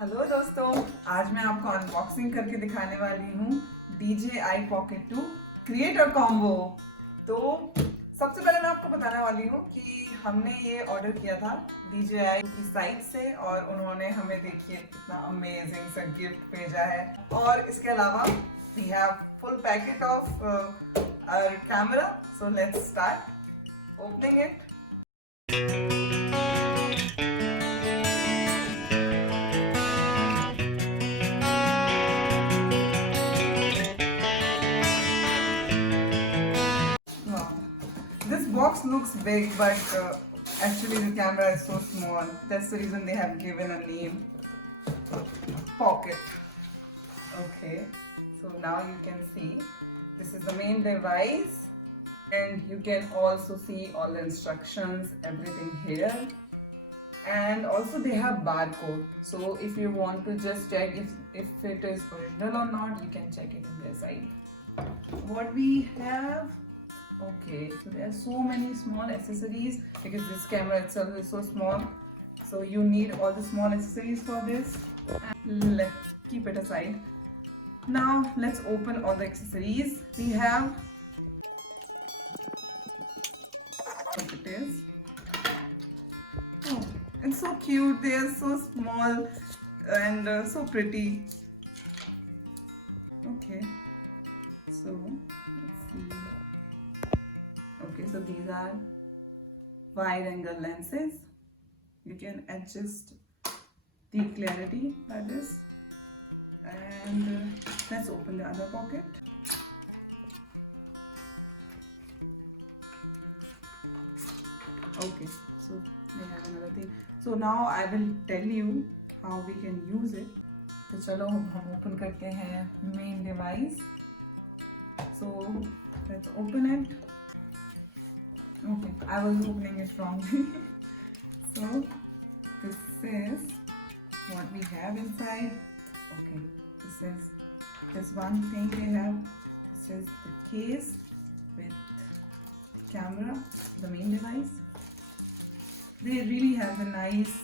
Hello दोस्तों, आज मैं आपको अनबॉक्सिंग करके दिखाने वाली हूँ DJI Pocket 2 क्रिएटर कॉम्बो। तो सबसे पहले मैं आपको बताने वाली हूँ कि हमने ये ऑर्डर किया था DJI की साइट से और उन्होंने हमें देखिए कितना अमेजिंग सा गिफ्ट भेजा है। और इसके अलावा we have full packet of camera. So let's start opening it. Wow. This box looks big, but actually the camera is so small. That's the reason they have given a name, Pocket. Okay, so now you can see this is the main device, and you can also see all the instructions, everything here. And also they have barcode. So if you want to just check if it is original or not, you can check it in their site. What we have. Okay, so there are so many small accessories because this camera itself is so small. So you need all the small accessories for this. And let's keep it aside. Now let's open all the accessories. We have what it is. Oh, it's so cute. They are so small and so pretty. Okay, so let's see. Okay, so these are wide angle lenses. You can adjust the clarity by this. And let's open the other pocket. Okay, so they have another thing. So now I will tell you how we can use it. तो चलो हम open करते हैं main device. So let's open it. Okay, I was opening it wrongly. So this is what we have inside. Okay, this is this one thing they have. This is the case with camera, the main device. They really have a nice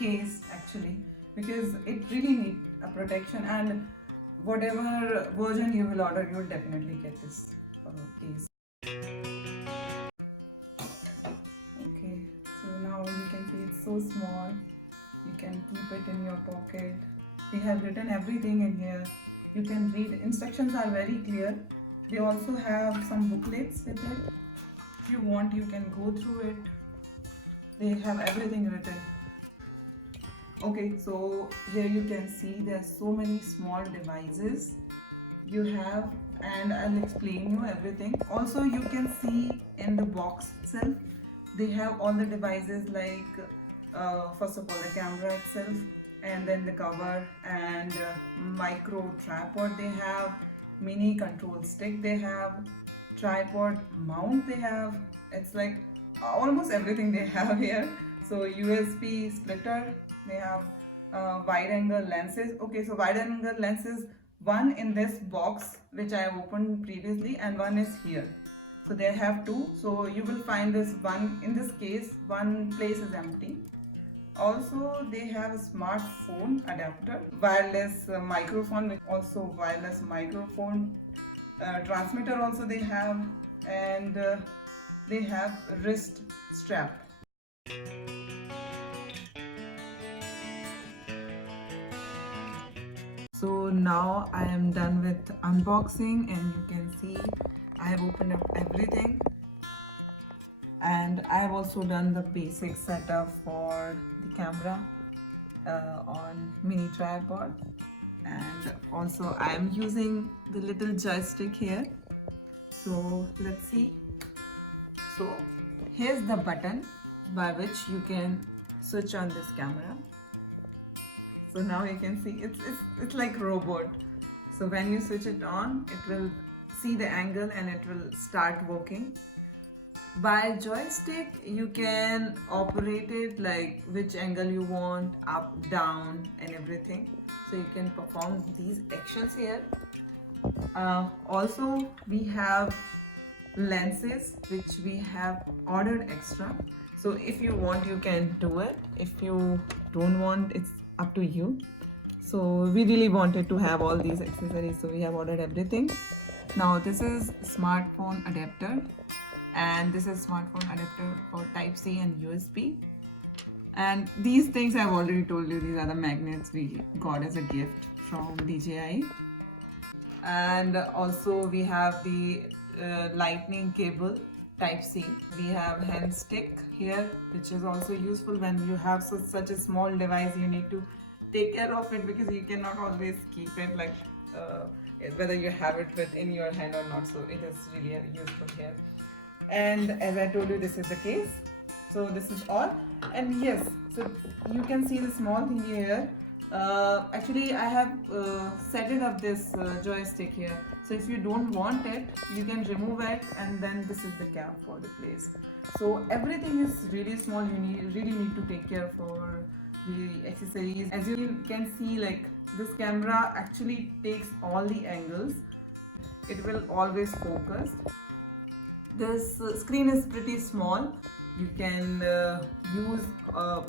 case actually, because it really needs a protection, and whatever version you will order, you will definitely get this case. Okay, so now you can see it's so small. You can keep it in your pocket. They have written everything in here. You can read. Instructions are very clear. They also have some booklets with it. If you want, you can go through it. They have everything written. Okay, so here you can see there's so many small devices you have, and I'll explain you everything. Also, you can see in the box itself, they have all the devices like first of all the camera itself, and then the cover, and micro tripod they have, mini control stick they have, tripod mount they have. It's like almost everything they have here. So USB splitter they have, wide angle lenses. Okay, so wide angle lenses, one in this box which I opened previously, and one is here. So they have two. So you will find this one in this case, one place is empty. Also they have a smartphone adapter, wireless microphone, also wireless microphone transmitter also they have, and they have wrist strap. So now I am done with unboxing, and you can see I have opened up everything, and I have also done the basic setup for the camera on mini tripod, and also I am using the little joystick here. So let's see. So here's the button by which you can switch on this camera. So now you can see it's like robot. So when you switch it on, it will see the angle and it will start working. By joystick, you can operate it like which angle you want, up, down, and everything. So you can perform these actions here. Also, we have lenses which we have ordered extra. So if you want, you can do it. If you don't want, it's up to you. So we really wanted to have all these accessories, so we have ordered everything. Now this is smartphone adapter, and this is smartphone adapter for Type C and USB. And these things I've already told you, these are the magnets we got as a gift from DJI. And also we have the lightning cable Type C. We have hand stick here, which is also useful when you have such a small device. You need to take care of it because you cannot always keep it like whether you have it within your hand or not. So it is really useful here. And as I told you, this is the case. So this is all. And yes, so you can see the small thing here. Actually I have set it up this joystick here, so if you don't want it you can remove it, and then this is the cap for the place. So everything is really small. You really need to take care for the accessories. As you can see, like, this camera actually takes all the angles. It will always focus. This screen is pretty small. You can use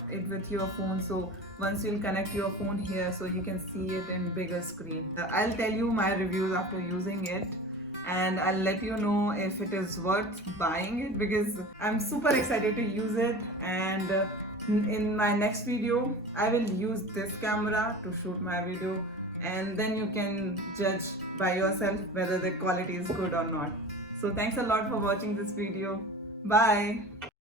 it with your phone. So once you'll connect your phone here, so you can see it in bigger screen. I'll tell you my reviews after using it, and I'll let you know if it is worth buying it, because I'm super excited to use it. And in my next video I will use this camera to shoot my video, and then you can judge by yourself whether the quality is good or not. So thanks a lot for watching this video. Bye.